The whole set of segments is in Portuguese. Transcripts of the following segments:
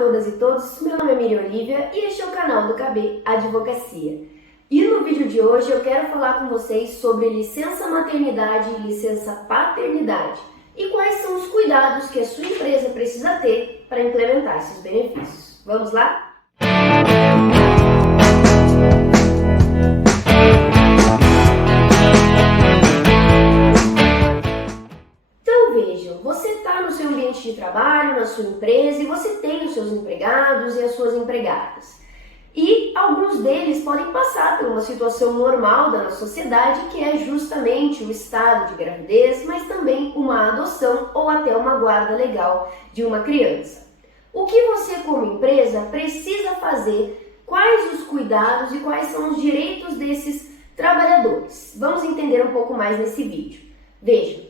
todas e todos, meu nome é Miriam Olivia e este é o canal do KB Advocacia. E no vídeo de hoje eu quero falar com vocês sobre licença maternidade e licença paternidade e quais são os cuidados que a sua empresa precisa ter para implementar esses benefícios. Vamos lá? Você está no seu ambiente de trabalho, na sua empresa, e você tem os seus empregados e as suas empregadas. E alguns deles podem passar por uma situação normal da nossa sociedade, que é justamente o estado de gravidez, mas também uma adoção ou até uma guarda legal de uma criança. O que você, como empresa, precisa fazer? Quais os cuidados e quais são os direitos desses trabalhadores? Vamos entender um pouco mais nesse vídeo. Veja.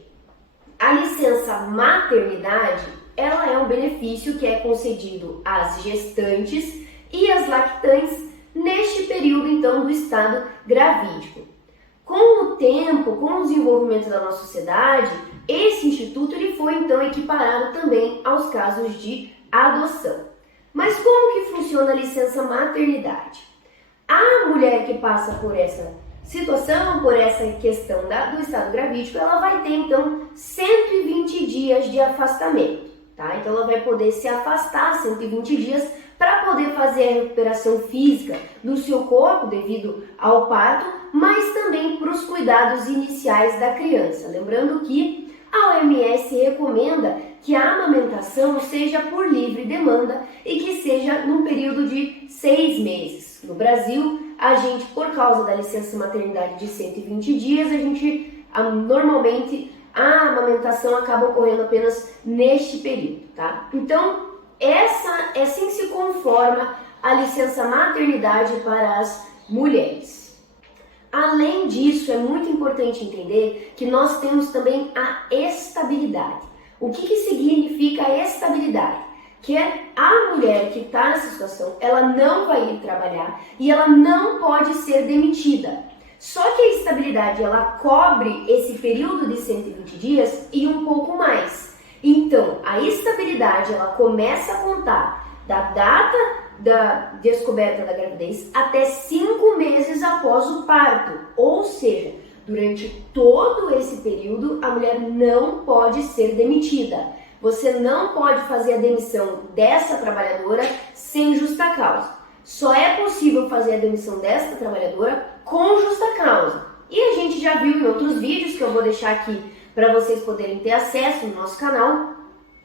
A licença maternidade, ela é um benefício que é concedido às gestantes e às lactantes neste período, então, do estado gravídico. Com o tempo, com o desenvolvimento da nossa sociedade, esse instituto ele foi, então, equiparado também aos casos de adoção. Mas como que funciona a licença maternidade? A mulher que passa por essa situação, por essa questão do estado gravídico, ela vai ter então 120 dias de afastamento, tá? Então ela vai poder se afastar 120 dias para poder fazer a recuperação física do seu corpo devido ao parto, mas também para os cuidados iniciais da criança. Lembrando que a OMS recomenda que a amamentação seja por livre demanda e que seja num período de 6 meses. No Brasil, a gente, por causa da licença maternidade de 120 dias, normalmente a amamentação acaba ocorrendo apenas neste período, tá? Então, assim se conforma a licença maternidade para as mulheres. Além disso, é muito importante entender que nós temos também a estabilidade. O que significa a estabilidade? Que é a mulher que está nessa situação, ela não vai ir trabalhar e ela não pode ser demitida. Só que a estabilidade, ela cobre esse período de 120 dias e um pouco mais. Então, a estabilidade, ela começa a contar da data da descoberta da gravidez até 5 meses após o parto. Ou seja, durante todo esse período, a mulher não pode ser demitida. Você não pode fazer a demissão dessa trabalhadora sem justa causa. Só é possível fazer a demissão dessa trabalhadora com justa causa. E a gente já viu em outros vídeos, que eu vou deixar aqui para vocês poderem ter acesso no nosso canal,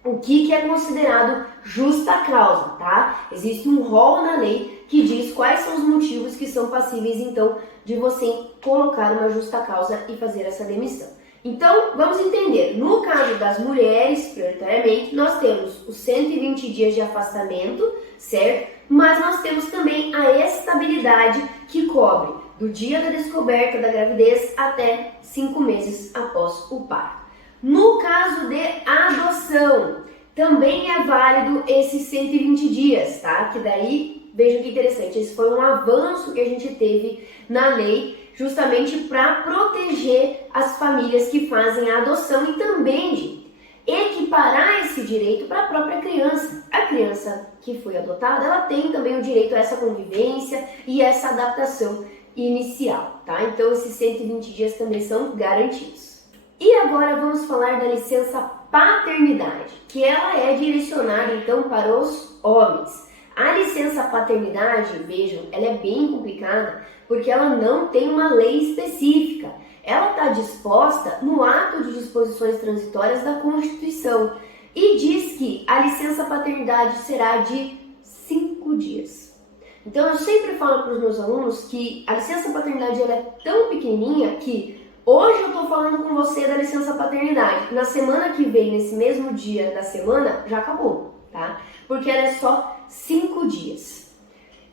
o que é considerado justa causa, tá? Existe um rol na lei que diz quais são os motivos que são passíveis, então, de você colocar uma justa causa e fazer essa demissão. Então, vamos entender. No caso das mulheres, prioritariamente, nós temos os 120 dias de afastamento, certo? Mas nós temos também a estabilidade que cobre do dia da descoberta da gravidez até 5 meses após o parto. No caso de adoção, também é válido esses 120 dias, tá? Que daí, vejam que interessante, esse foi um avanço que a gente teve na lei, justamente para proteger as famílias que fazem a adoção e também, gente, equiparar esse direito para a própria criança. A criança que foi adotada, ela tem também o direito a essa convivência e essa adaptação inicial, tá? Então, esses 120 dias também são garantidos. E agora vamos falar da licença paternidade, que ela é direcionada, então, para os homens. A licença paternidade, vejam, ela é bem complicada porque ela não tem uma lei específica. Ela está disposta no ato de disposições transitórias da Constituição e diz que a licença paternidade será de 5 dias. Então eu sempre falo para os meus alunos que a licença paternidade ela é tão pequenininha que hoje eu estou falando com você da licença paternidade. Na semana que vem, nesse mesmo dia da semana, já acabou, tá? Porque ela é só 5 dias.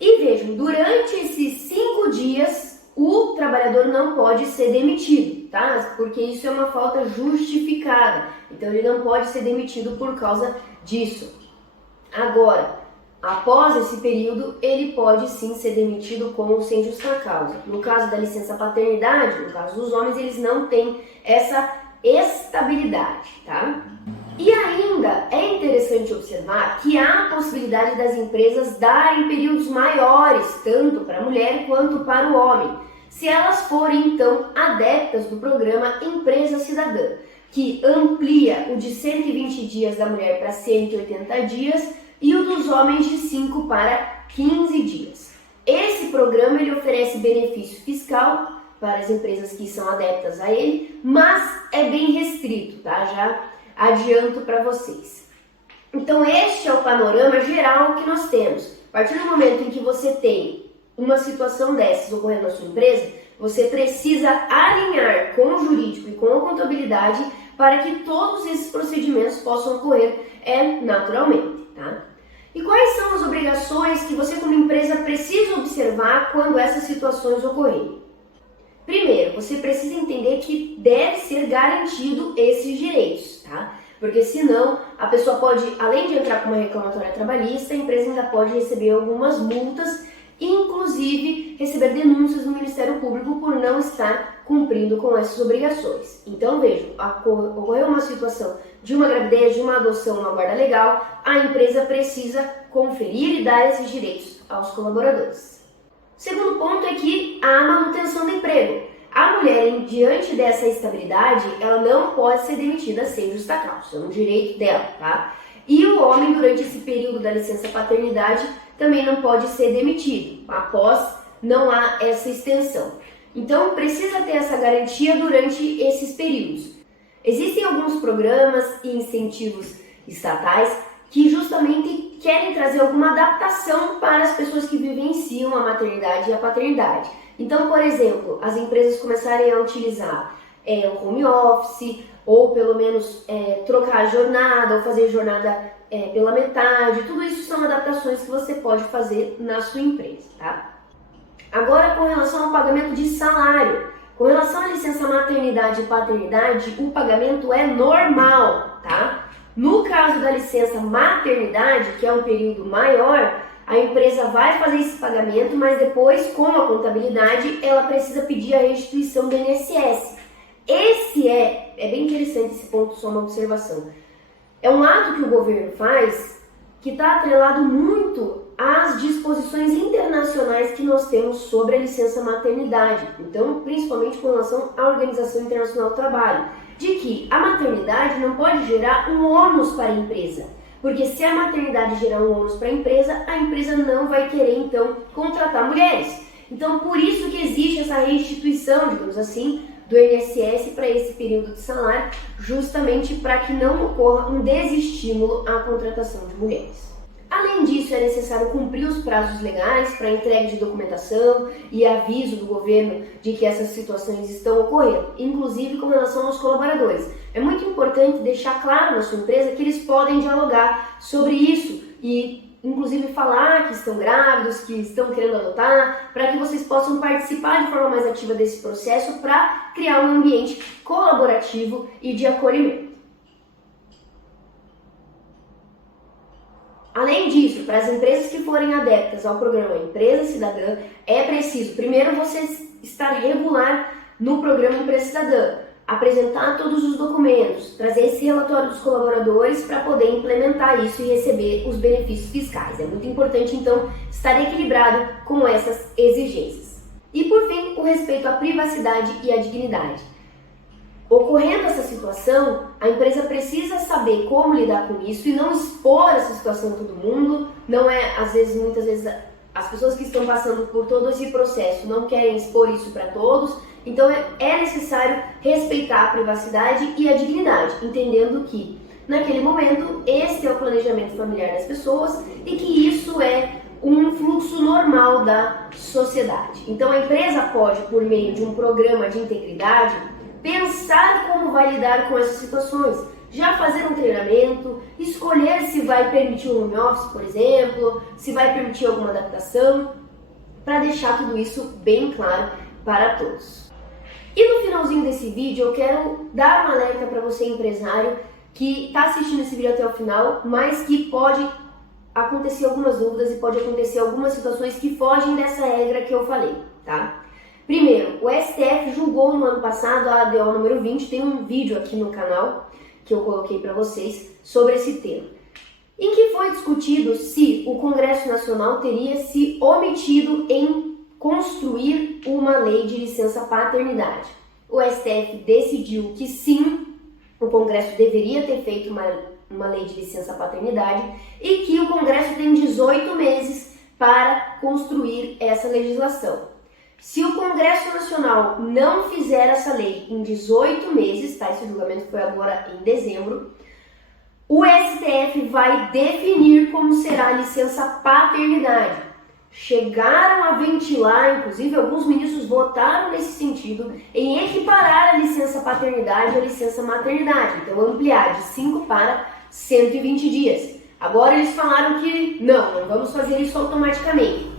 E vejam, durante esses 5 dias, o trabalhador não pode ser demitido, tá? Porque isso é uma falta justificada. Então, ele não pode ser demitido por causa disso. Agora, após esse período, ele pode sim ser demitido com ou sem justa causa. No caso da licença paternidade, no caso dos homens, eles não têm essa estabilidade, tá? E ainda é interessante observar que há a possibilidade das empresas darem períodos maiores, tanto para a mulher quanto para o homem, se elas forem então adeptas do programa Empresa Cidadã, que amplia o de 120 dias da mulher para 180 dias e o dos homens de 5 para 15 dias. Esse programa ele oferece benefício fiscal para as empresas que são adeptas a ele, mas é bem restrito, tá? Já adianto para vocês. Então este é o panorama geral que nós temos. A partir do momento em que você tem uma situação dessas ocorrendo na sua empresa, você precisa alinhar com o jurídico e com a contabilidade para que todos esses procedimentos possam ocorrer naturalmente, tá? E quais são as obrigações que você como empresa precisa observar quando essas situações ocorrerem? Primeiro, você precisa entender que deve ser garantido esses direitos, tá? Porque senão a pessoa pode, além de entrar com uma reclamatória trabalhista, a empresa ainda pode receber algumas multas, inclusive receber denúncias do Ministério Público por não estar cumprindo com essas obrigações. Então vejam, ocorreu uma situação de uma gravidez, de uma adoção, uma guarda legal, a empresa precisa conferir e dar esses direitos aos colaboradores. Segundo ponto é que a manutenção do emprego. A mulher, diante dessa estabilidade, ela não pode ser demitida sem justa causa, é um direito dela, tá? E o homem, durante esse período da licença paternidade, também não pode ser demitido. Após, não há essa extensão. Então, precisa ter essa garantia durante esses períodos. Existem alguns programas e incentivos estatais que justamente querem trazer alguma adaptação para as pessoas que vivenciam a maternidade e a paternidade. Então, por exemplo, as empresas começarem a utilizar o home office, ou pelo menos trocar a jornada, ou fazer jornada pela metade. Tudo isso são adaptações que você pode fazer na sua empresa, tá? Agora, com relação ao pagamento de salário, com relação à licença maternidade e paternidade, o pagamento é normal, tá? No caso da licença maternidade, que é um período maior, a empresa vai fazer esse pagamento, mas depois, com a contabilidade, ela precisa pedir a restituição do INSS. Esse é bem interessante esse ponto, só uma observação. É um ato que o governo faz que está atrelado muito às disposições internacionais que nós temos sobre a licença maternidade. Então, principalmente com relação à Organização Internacional do Trabalho, de que a maternidade não pode gerar um ônus para a empresa. Porque se a maternidade gerar um ônus para a empresa não vai querer, então, contratar mulheres. Então, por isso que existe essa restituição, digamos assim, do INSS para esse período de salário, justamente para que não ocorra um desestímulo à contratação de mulheres. Além disso, é necessário cumprir os prazos legais para entrega de documentação e aviso do governo de que essas situações estão ocorrendo, inclusive com relação aos colaboradores. É muito importante deixar claro na sua empresa que eles podem dialogar sobre isso e, inclusive, falar que estão grávidos, que estão querendo adotar, para que vocês possam participar de forma mais ativa desse processo para criar um ambiente colaborativo e de acolhimento. Além disso, para as empresas que forem adeptas ao programa Empresa Cidadã, é preciso, primeiro, você estar regular no programa Empresa Cidadã, apresentar todos os documentos, trazer esse relatório dos colaboradores para poder implementar isso e receber os benefícios fiscais. É muito importante, então, estar equilibrado com essas exigências. E, por fim, o respeito à privacidade e à dignidade. Ocorrendo essa situação, a empresa precisa saber como lidar com isso e não expor essa situação a todo mundo. Não é, muitas vezes, as pessoas que estão passando por todo esse processo não querem expor isso para todos. Então é necessário respeitar a privacidade e a dignidade, entendendo que, naquele momento, esse é o planejamento familiar das pessoas e que isso é um fluxo normal da sociedade. Então a empresa pode, por meio de um programa de integridade, pensar como vai lidar com essas situações, já fazer um treinamento, escolher se vai permitir um home office, por exemplo, se vai permitir alguma adaptação, para deixar tudo isso bem claro para todos. E no finalzinho desse vídeo eu quero dar um alerta para você, empresário, que está assistindo esse vídeo até o final, mas que pode acontecer algumas dúvidas e pode acontecer algumas situações que fogem dessa regra que eu falei, tá? Primeiro, o STF julgou no ano passado a ADO número 20, tem um vídeo aqui no canal, que eu coloquei para vocês sobre esse tema, em que foi discutido se o Congresso Nacional teria se omitido em construir uma lei de licença paternidade. O STF decidiu que sim, o Congresso deveria ter feito uma lei de licença paternidade e que o Congresso tem 18 meses para construir essa legislação. Se o Congresso Nacional não fizer essa lei em 18 meses, tá? Esse julgamento foi agora em dezembro, o STF vai definir como será a licença paternidade. Chegaram a ventilar, inclusive alguns ministros votaram nesse sentido, em equiparar a licença paternidade à licença maternidade. Então ampliar de 5 para 120 dias. Agora eles falaram que não vamos fazer isso automaticamente.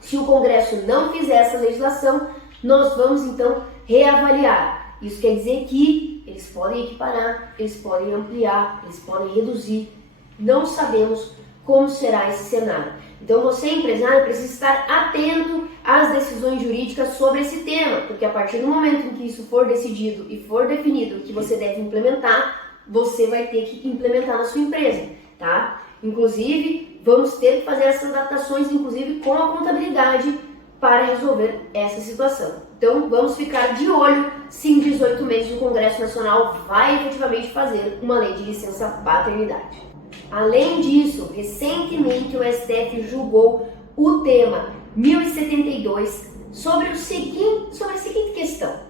Se o Congresso não fizer essa legislação, nós vamos então reavaliar. Isso quer dizer que eles podem equiparar, eles podem ampliar, eles podem reduzir. Não sabemos como será esse cenário. Então você, empresário, precisa estar atento às decisões jurídicas sobre esse tema, porque a partir do momento em que isso for decidido e for definido que você deve implementar, você vai ter que implementar na sua empresa, tá? Inclusive, vamos ter que fazer essas adaptações, inclusive com a contabilidade, para resolver essa situação. Então, vamos ficar de olho se em 18 meses o Congresso Nacional vai efetivamente fazer uma lei de licença paternidade. Além disso, recentemente o STF julgou o tema 1072 sobre a seguinte questão.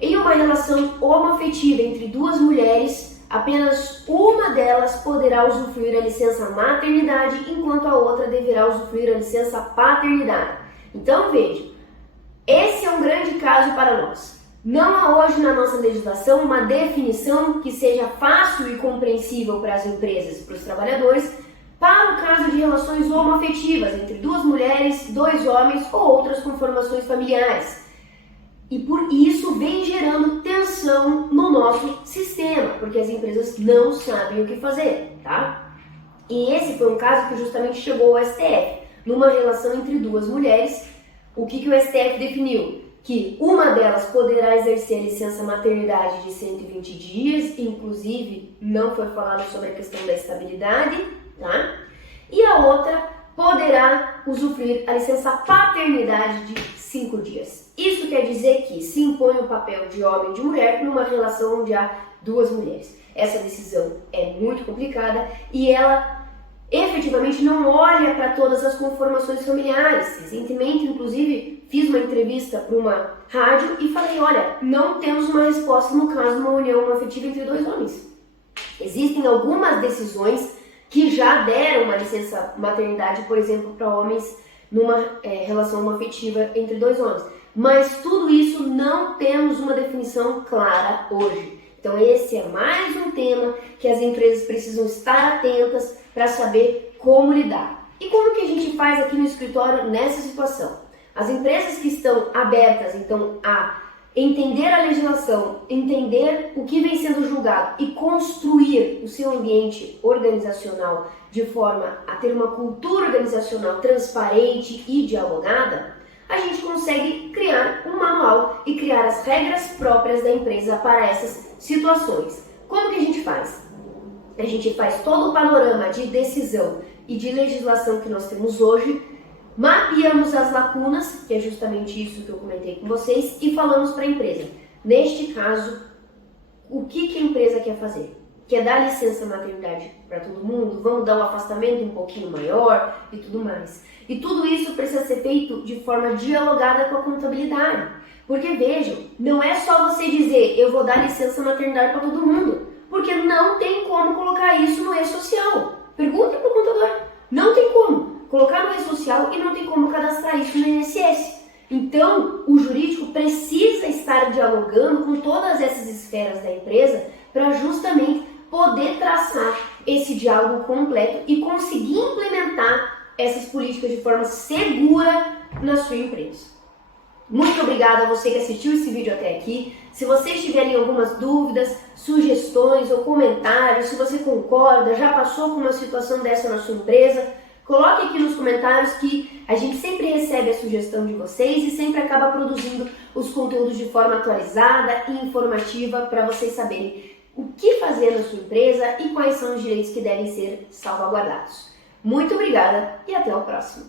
Em uma relação homoafetiva entre duas mulheres, apenas uma delas poderá usufruir a licença maternidade, enquanto a outra deverá usufruir a licença paternidade. Então veja, esse é um grande caso para nós. Não há hoje na nossa legislação uma definição que seja fácil e compreensível para as empresas e para os trabalhadores para o caso de relações homoafetivas entre duas mulheres, dois homens ou outras conformações familiares. E por isso vem gerando tensão no nosso sistema, porque as empresas não sabem o que fazer, tá? E esse foi um caso que justamente chegou ao STF, numa relação entre duas mulheres. O que o STF definiu? Que uma delas poderá exercer a licença maternidade de 120 dias, inclusive não foi falado sobre a questão da estabilidade, tá? E a outra poderá usufruir a licença paternidade de 5 dias. Isso quer dizer que se impõe o papel de homem e de mulher numa relação onde há duas mulheres. Essa decisão é muito complicada e ela efetivamente não olha para todas as conformações familiares. Recentemente, inclusive, fiz uma entrevista para uma rádio e falei, olha, não temos uma resposta no caso de uma união homoafetiva entre dois homens. Existem algumas decisões que já deram uma licença maternidade, por exemplo, para homens numa relação homoafetiva entre dois homens. Mas tudo isso não temos uma definição clara hoje. Então esse é mais um tema que as empresas precisam estar atentas para saber como lidar. E como que a gente faz aqui no escritório nessa situação? As empresas que estão abertas, então, a entender a legislação, entender o que vem sendo julgado e construir o seu ambiente organizacional de forma a ter uma cultura organizacional transparente e dialogada, a gente consegue criar um manual e criar as regras próprias da empresa para essas situações. Como que a gente faz? A gente faz todo o panorama de decisão e de legislação que nós temos hoje, mapeamos as lacunas, que é justamente isso que eu comentei com vocês, e falamos para a empresa. Neste caso, o que a empresa quer fazer? Quer dar licença maternidade para todo mundo? Vamos dar um afastamento um pouquinho maior e tudo mais. E tudo isso precisa ser feito de forma dialogada com a contabilidade. Porque vejam, não é só você dizer eu vou dar licença maternidade para todo mundo, porque não tem como colocar isso no e-social. Pergunte para o contador. Não tem como colocar no e-social e não tem como cadastrar isso no INSS. Então, o jurídico precisa estar dialogando com todas essas esferas da empresa para justamente poder traçar esse diálogo completo e conseguir implementar essas políticas de forma segura na sua empresa. Muito obrigada a você que assistiu esse vídeo até aqui. Se vocês tiverem algumas dúvidas, sugestões ou comentários, se você concorda, já passou por uma situação dessa na sua empresa, coloque aqui nos comentários que a gente sempre recebe a sugestão de vocês e sempre acaba produzindo os conteúdos de forma atualizada e informativa para vocês saberem o que fazer na sua empresa e quais são os direitos que devem ser salvaguardados. Muito obrigada e até o próximo!